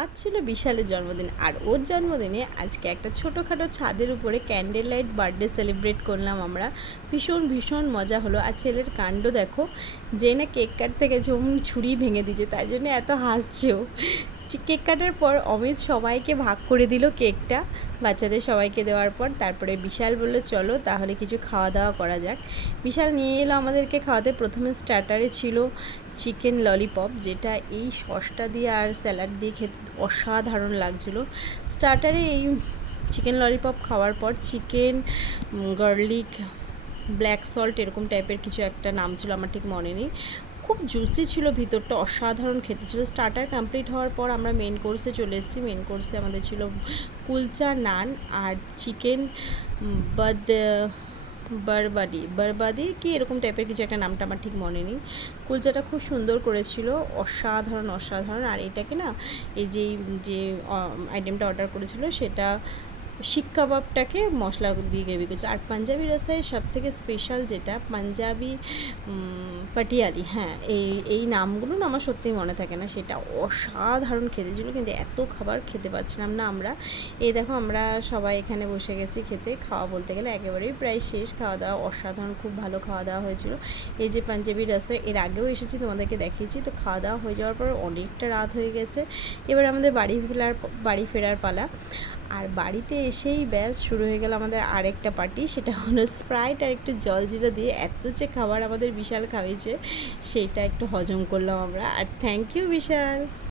আজ ছিল বিশালের জন্মদিন, আর ওর জন্মদিনে আজকে একটা ছোটোখাটো ছাদের উপরে ক্যান্ডেল লাইট বার্থডে সেলিব্রেট করলাম আমরা। ভীষণ ভীষণ মজা হলো। আর ছেলের কাণ্ড দেখো, যে না কেক কাটতে গেছে অমনি ছুরি ভেঙে দিয়েছে, তাই জন্য এত হাসছেও। কেক কাটার পর অমিত সবাইকে ভাগ করে দিল কেকটা, বাচ্চাদের সবাইকে দেওয়ার পর তারপরে বিশাল বললো চলো তাহলে কিছু খাওয়া দাওয়া করা যাক। বিশাল নিয়ে এলো আমাদেরকে খাওয়াতে। প্রথমে স্টার্টারে ছিল চিকেন ললিপপ, যেটা এই সসটা দিয়ে আর স্যালাড দিয়ে খেতে অসাধারণ লাগছিলো। স্টার্টারে এই চিকেন ললিপপ খাওয়ার পর চিকেন গার্লিক ব্ল্যাক সল্ট এরকম টাইপের কিছু একটা নাম ছিল, আমার ঠিক মনে নেই। খুব জুসি ছিল ভিতরটা, অসাধারণ খেতে ছিল। স্টার্টার কমপ্লিট হওয়ার পর আমরা মেন কোর্সে চলে এসেছি। মেন কোর্সে আমাদের ছিল কুলচা নান আর চিকেন বরবাদি কি এরকম টাইপের কিছু একটা, নামটা আমার ঠিক মনে নেই। কুলচাটা খুব সুন্দর করেছিল, অসাধারণ অসাধারণ। আর এটাকে না, এই যে আইটেমটা অর্ডার করেছিল সেটা শিক কাবাবটাকে মশলা দিয়ে গ্রেভি করছে। আর পাঞ্জাবি রাস্তায় সবথেকে স্পেশাল যেটা পাঞ্জাবি পাটিয়ালি, হ্যাঁ এই নামগুলো না আমার সত্যিই মনে থাকে না। সেটা অসাধারণ খেতে ছিল, কিন্তু এত খাবার খেতে পারছিলাম না আমরা। এই দেখো আমরা সবাই এখানে বসে গেছি খেতে। খাওয়া বলতে গেলে একেবারেই প্রায় শেষ। খাওয়া দাওয়া অসাধারণ, খুব ভালো খাওয়া দাওয়া হয়েছিল। এই যে পাঞ্জাবি রাস্তায় এর আগেও এসেছি, তোমাদেরকে দেখিয়েছি। তো খাওয়া দাওয়া হয়ে যাওয়ার পর অনেকটা রাত হয়ে গেছে, এবার আমাদের বাড়ি ফেরার পালা। আর বাড়িতে এসেই ব্যাস শুরু হয়ে গেল আমাদের আরেকটা পার্টি, সেটা হলো স্প্রাইট আর একটু জলজিরা দিয়ে এত যে খাবার আমাদের বিশাল খাওয়িয়েছে, সেইটা একটু হজম করলাম আমরা। আর থ্যাংক ইউ বিশাল।